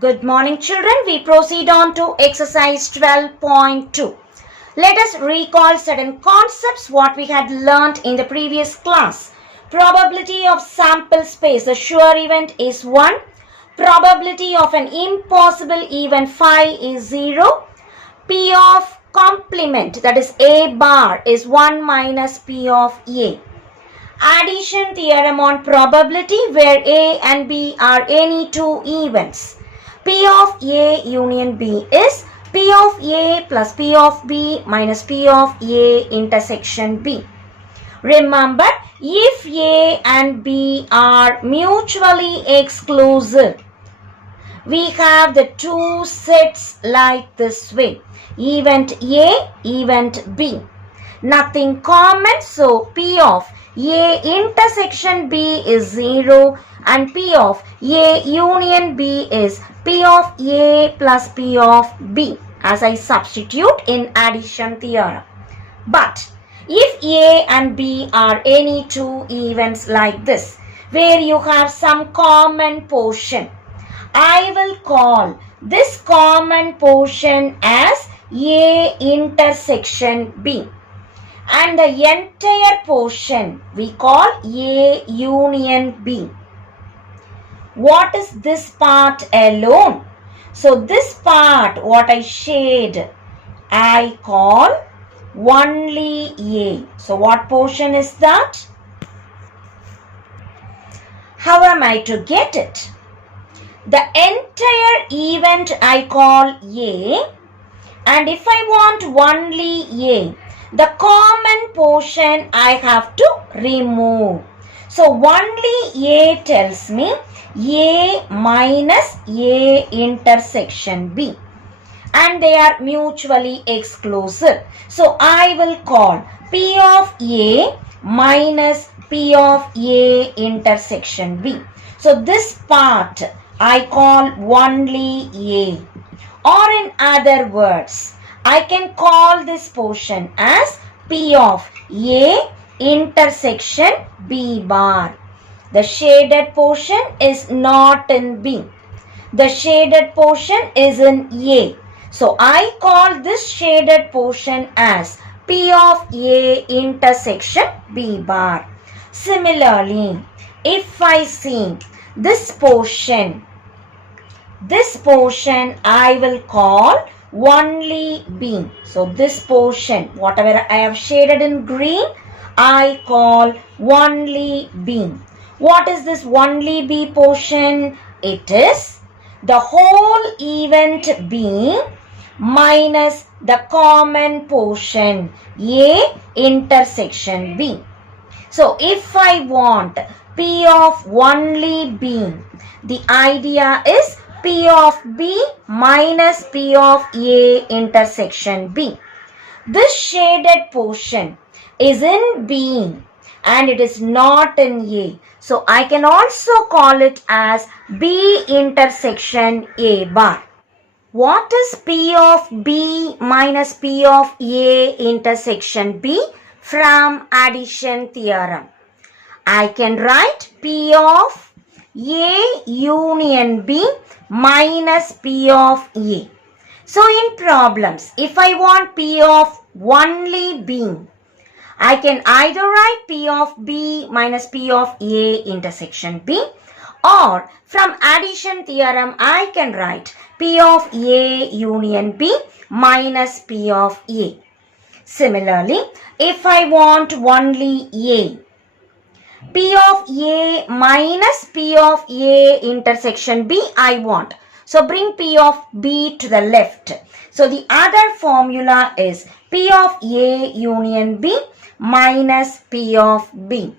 Good morning, children. We proceed on to exercise 12.2. Let us recall certain concepts what we had learnt in the previous class. Probability of sample space, a sure event is 1. Probability of an impossible event phi is 0. P of complement, that is A bar, is 1 minus P of A. Addition theorem on probability where A and B are any two events. P of A union B is P of A plus P of B minus P of A intersection B. Remember, if A and B are mutually exclusive, we have the two sets like this way. Event A, event B. Nothing common, so P of A intersection B is 0 and P of A union B is P of A plus P of B as I substitute in addition theorem. But if A and B are any two events like this, where you have some common portion, I will call this common portion as A intersection B. And the entire portion we call A union B. What is this part alone? So this part what I shade I call only A. So what portion is that? How am I to get it? The entire event I call A, and if I want only A, the common portion I have to remove. So only A tells me A minus A intersection B. And they are mutually exclusive. So I will call P of A minus P of A intersection B. So this part I call only A. Or in other words, I can call this portion as P of A intersection B bar. The shaded portion is not in B. The shaded portion is in A. So I call this shaded portion as P of A intersection B bar. Similarly, if I see this portion I will call only B. So this portion, whatever I have shaded in green, I call only B. What is this only B portion? It is the whole event B minus the common portion A intersection B. So if I want P of only B, the idea is P of B minus P of A intersection B. This shaded portion is in B and it is not in A. So I can also call it as B intersection A bar. What is P of B minus P of A intersection B from addition theorem? I can write P of A union B minus P of A. So in problems, if I want P of only B, I can either write P of B minus P of A intersection B, or from addition theorem I can write P of A union B minus P of A. Similarly, if I want only A, P of A minus P of A intersection B I want. So bring P of B to the left. So the other formula is P of A union B minus P of B.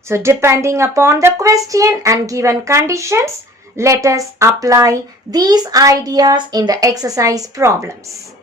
So depending upon the question and given conditions, let us apply these ideas in the exercise problems.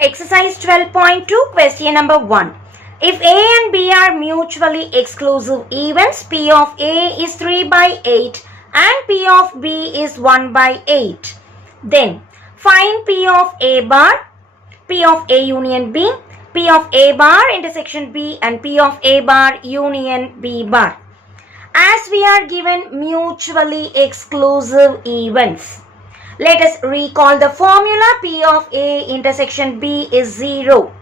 Exercise 12.2, question number 1. If A and B are mutually exclusive events, P of A is 3 by 8 and P of B is 1 by 8. Then find P of A bar, P of A union B, P of A bar intersection B and P of A bar union B bar. As we are given mutually exclusive events, let us recall the formula. P of A intersection B is 0.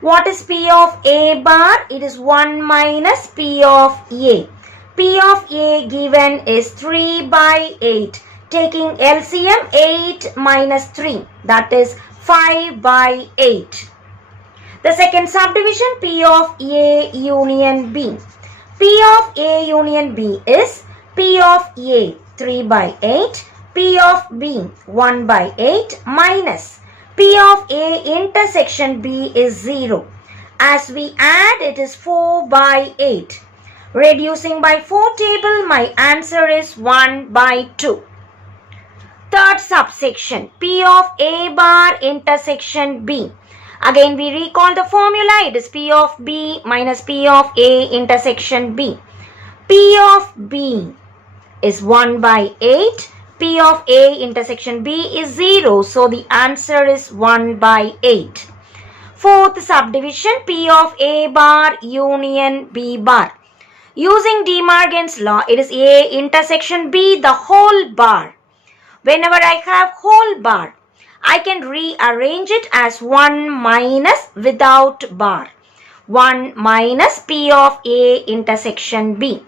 What is P of A bar? It is 1 minus P of A. P of A given is 3 by 8. Taking LCM, 8 minus 3, that is 5 by 8. The second subdivision, P of A union B. P of A union B is P of A 3 by 8, P of B 1 by 8 minus P of A intersection B is 0. As we add, it is 4 by 8. Reducing by 4 table, my answer is 1 by 2. Third subsection, P of A bar intersection B. Again, we recall the formula. It is P of B minus P of A intersection B. P of B is 1 by 8. P of A intersection B is 0. So, the answer is 1 by 8. Fourth subdivision, P of A bar union B bar. Using De Morgan's law, it is A intersection B, the whole bar. Whenever I have whole bar, I can rearrange it as 1 minus without bar. 1 minus P of A intersection B.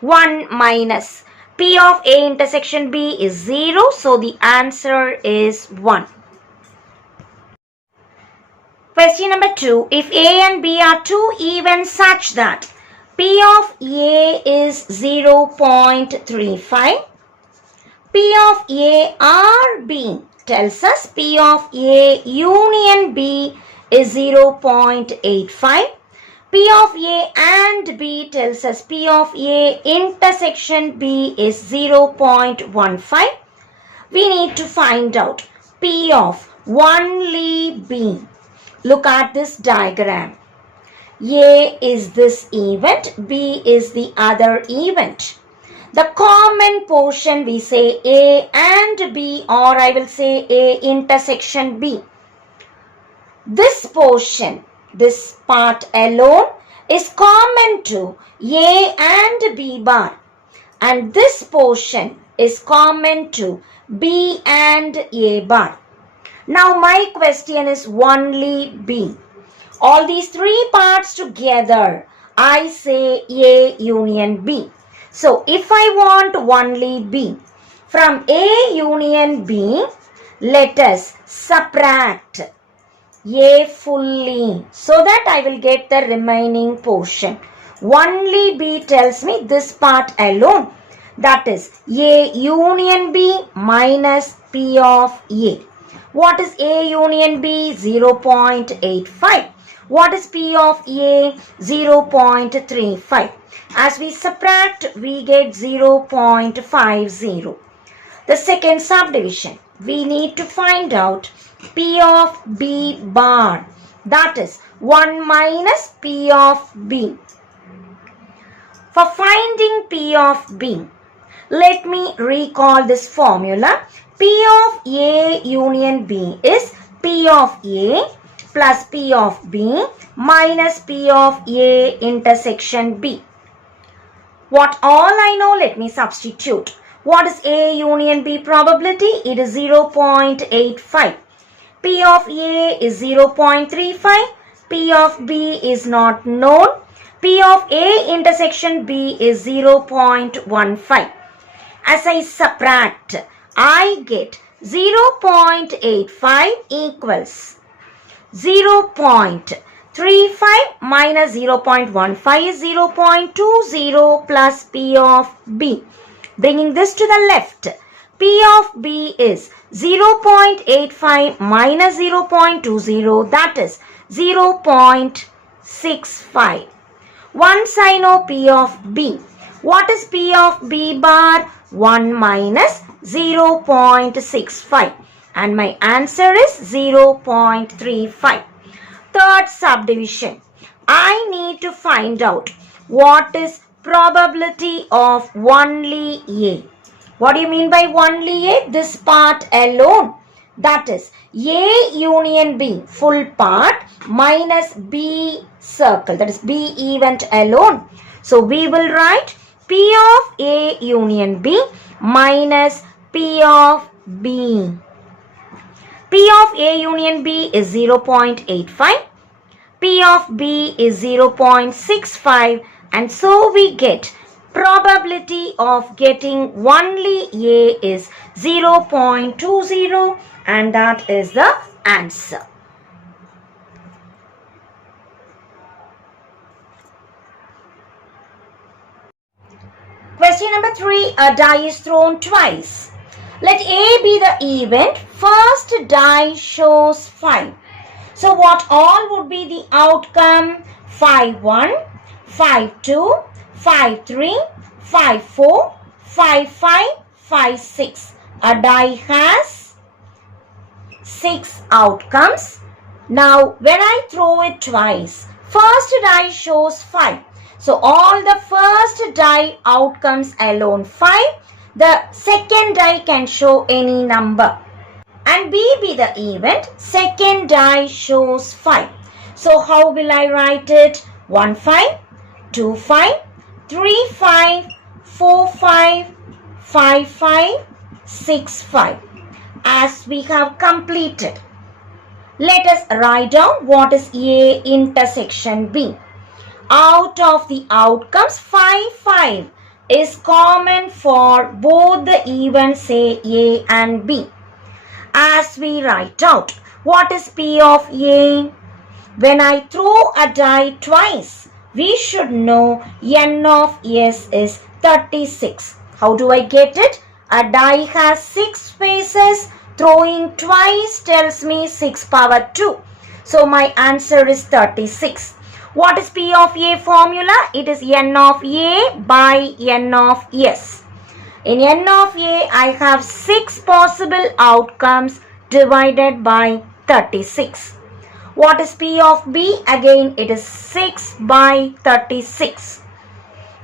1 minus P of A intersection B is 0. So, the answer is 1. Question number 2. If A and B are two events such that P of A is 0.35, P of A or B tells us P of A union B is 0.85. P of A and B tells us P of A intersection B is 0.15. We need to find out P of only B. Look at this diagram. A is this event, B is the other event. The common portion we say A and B, or I will say A intersection B. This portion, this part alone is common to A and B bar, and this portion is common to B and A bar. Now my question is only B. All these three parts together, I say A union B. So, if I want only B, from A union B, let us subtract A fully, so that I will get the remaining portion. Only B tells me this part alone, that is A union B minus P of A. What is A union B? 0.85. What is P of A? 0.35. As we subtract, we get 0.50. The second subdivision, we need to find out P of B bar. That is 1 minus P of B. For finding P of B, let me recall this formula. P of A union B is P of A plus P of B minus P of A intersection B. What all I know, let me substitute. What is A union B probability? It is 0.85. P of A is 0.35. P of B is not known. P of A intersection B is 0.15. As I subtract, I get 0.85 equals 0.35 minus 0.15 is 0.20 plus P of B. Bringing this to the left, P of B is 0.85 minus 0.20, that is 0.65. Once I know P of B, what is P of B bar? 1 minus 0.65, and my answer is 0.35. Third subdivision, I need to find out what is probability of only A. What do you mean by only A? This part alone, that is A union B full part minus B circle, that is B event alone. So we will write P of A union B minus P of B. P of A union B is 0.85. P of B is 0.65, and so we get probability of getting only A is 0.20, and that is the answer. Question number 3. A die is thrown twice. Let A be the event. First die shows 5. So what all would be the outcome? 5-1, 5-2, 5-3, 5-4, 5-5, 5-6. A die has 6 outcomes. Now when I throw it twice, first die shows 5. So all the first die outcomes alone 5. The second die can show any number. And B be the event, second die shows 5. So how will I write it? 1-5, 2-5, 3-5, 4-5, 5-5, 6-5. As we have completed, let us write down what is A intersection B. Out of the outcomes, 5-5 is common for both the events A and B. As we write out, what is P of A? When I throw a die twice, we should know N of S is 36. How do I get it? A die has 6 faces. Throwing twice tells me 6 power 2. So my answer is 36. What is P of A formula? It is N of A by N of S. In N of A, I have 6 possible outcomes divided by 36. What is P of B? Again, it is 6 by 36.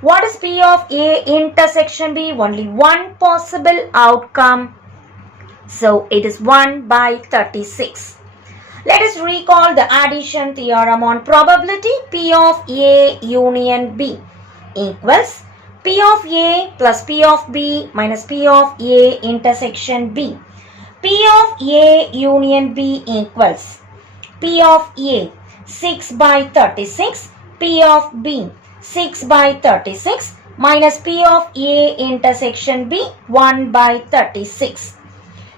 What is P of A intersection B? Only one possible outcome. So, it is 1 by 36. Let us recall the addition theorem on probability. P of A union B equals P of A plus P of B minus P of A intersection B. P of A union B equals P of A 6 by 36, P of B 6 by 36 minus P of A intersection B 1 by 36.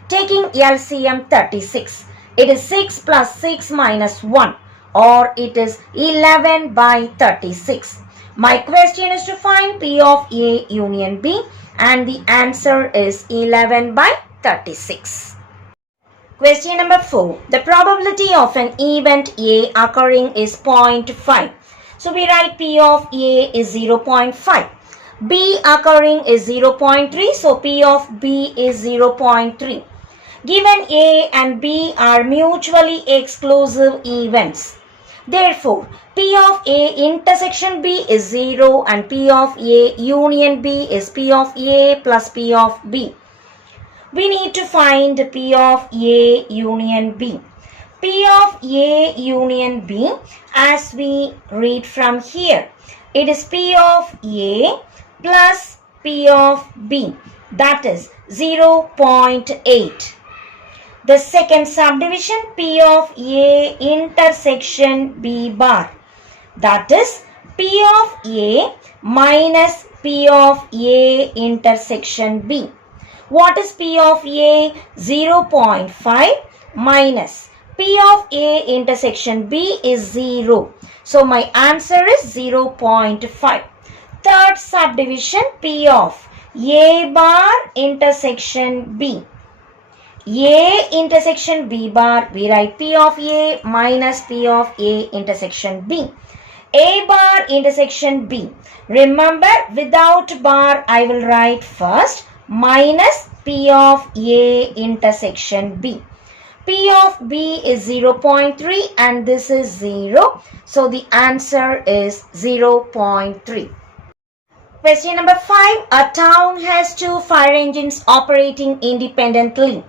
Taking LCM 36, it is 6 plus 6 minus 1, or it is 11 by 36. My question is to find P of A union B, and the answer is 11 by 36. Question number 4. The probability of an event A occurring is 0.5. So we write P of A is 0.5. B occurring is 0.3. So P of B is 0.3. Given A and B are mutually exclusive events, therefore P of A intersection B is 0 and P of A union B is P of A plus P of B. We need to find P of A union B. P of A union B, as we read from here, it is P of A plus P of B, that is 0.8. The second subdivision, P of A intersection B bar, that is P of A minus P of A intersection B. What is P of A? 0.5 minus P of A intersection B is 0. So my answer is 0.5. Third subdivision, P of A bar intersection B. A intersection B bar, we write P of A minus P of A intersection B. A bar intersection B. Remember, without bar I will write first minus P of A intersection B. P of B is 0.3 and this is 0. So the answer is 0.3. Question number 5. A town has 2 fire engines operating independently.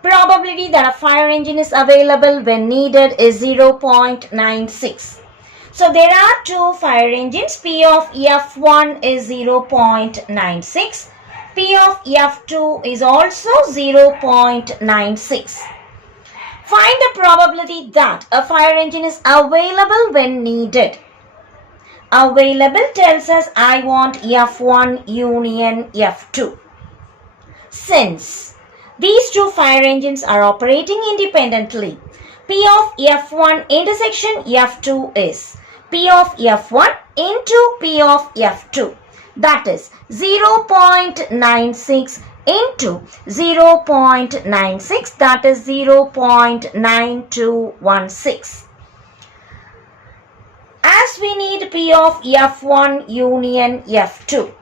Probability that a fire engine is available when needed is 0.96. So there are two fire engines. P of F1 is 0.96. P of F2 is also 0.96. Find the probability that a fire engine is available when needed. Available tells us I want F1 union F2. Since these two fire engines are operating independently, P of F1 intersection F2 is P of F1 into P of F2. That is 0.96 into 0.96, that is 0.9216. As we need P of F1 union F2,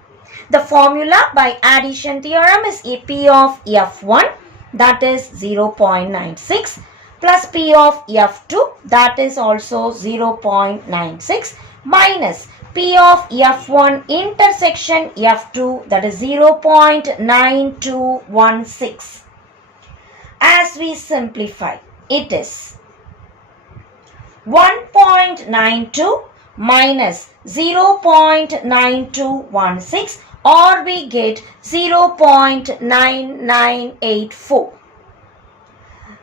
the formula by addition theorem is P of F1, that is 0.96, plus P of F2, that is also 0.96, minus P of F1 intersection F2, that is 0.9216. As we simplify, it is 1.92 minus 0.9216, or we get 0.9984.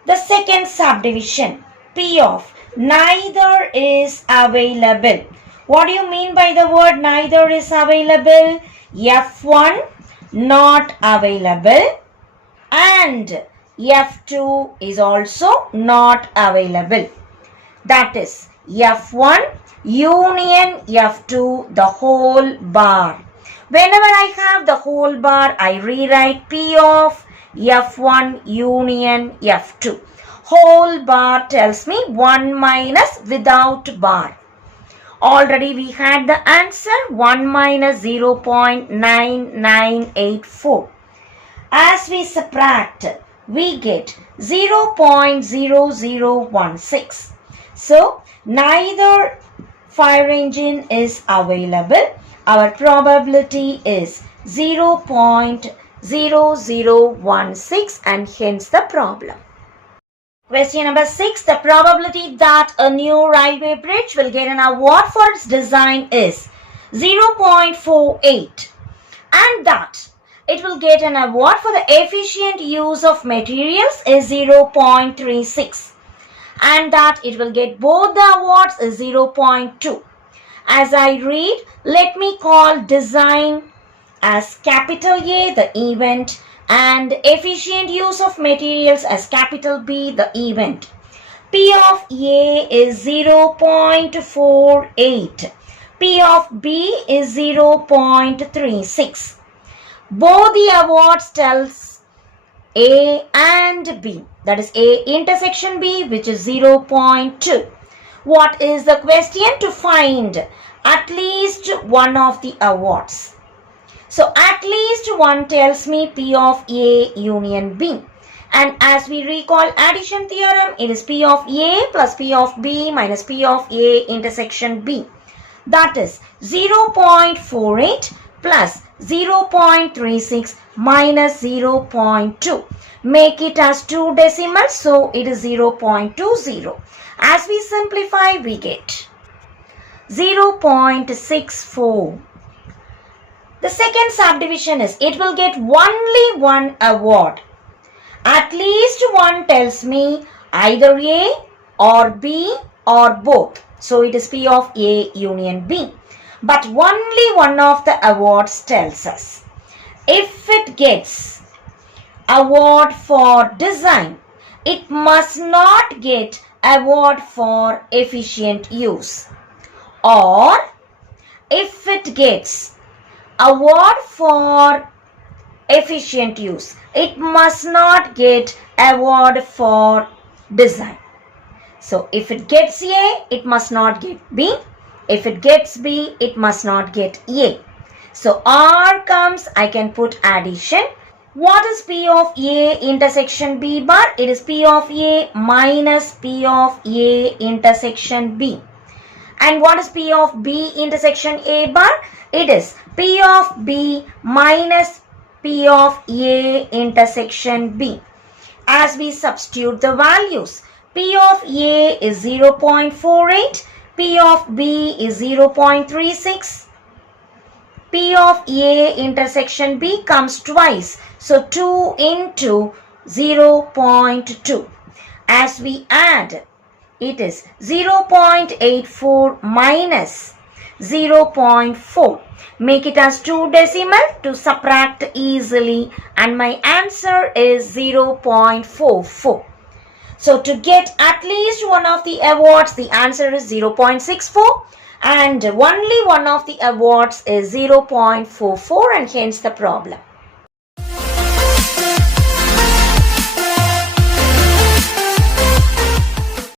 The second subdivision, P of neither is available. What do you mean by the word neither is available? F1 not available and F2 is also not available. That is F1 union F2, the whole bar. Whenever I have the whole bar, I rewrite P of F1 union F2. Whole bar tells me 1 minus without bar. Already we had the answer 1 minus 0.9984. As we subtract, we get 0.0016. So, neither fire engine is available. Our probability is 0.0016 and hence the problem. Question number 6. The probability that a new railway bridge will get an award for its design is 0.48 and that it will get an award for the efficient use of materials is 0.36 and that it will get both the awards is 0.2. As I read, let me call design as capital A, the event, and efficient use of materials as capital B, the event. P of A is 0.48. P of B is 0.36. Both the awards tells A and B. That is A intersection B, which is 0.2. What is the question? To find at least one of the awards. So at least one tells me P of A union B. And as we recall addition theorem, it is P of A plus P of B minus P of A intersection B. That is 0.48 plus 0.36 minus 0.2. Make it as two decimals, so it is 0.20. As we simplify, we get 0.64. The second subdivision is it will get only one award. At least one tells me either A or B or both. So it is P of A union B. But only one of the awards tells us. If it gets award for design, it must not get award for efficient use. Or if it gets award for efficient use, it must not get award for design. So if it gets A, it must not get B. If it gets B, it must not get A. So R comes, I can put addition. What is P of A intersection B bar? It is P of A minus P of A intersection B. And what is P of B intersection A bar? It is P of B minus P of A intersection B. As we substitute the values, P of A is 0.48 P of B is 0.36. P of A intersection B comes twice. So 2 into 0.2. As we add, it is 0.84 minus 0.4. Make it as 2 decimal to subtract easily, and my answer is 0.44. So to get at least one of the awards, the answer is 0.64, and only one of the awards is 0.44, and hence the problem.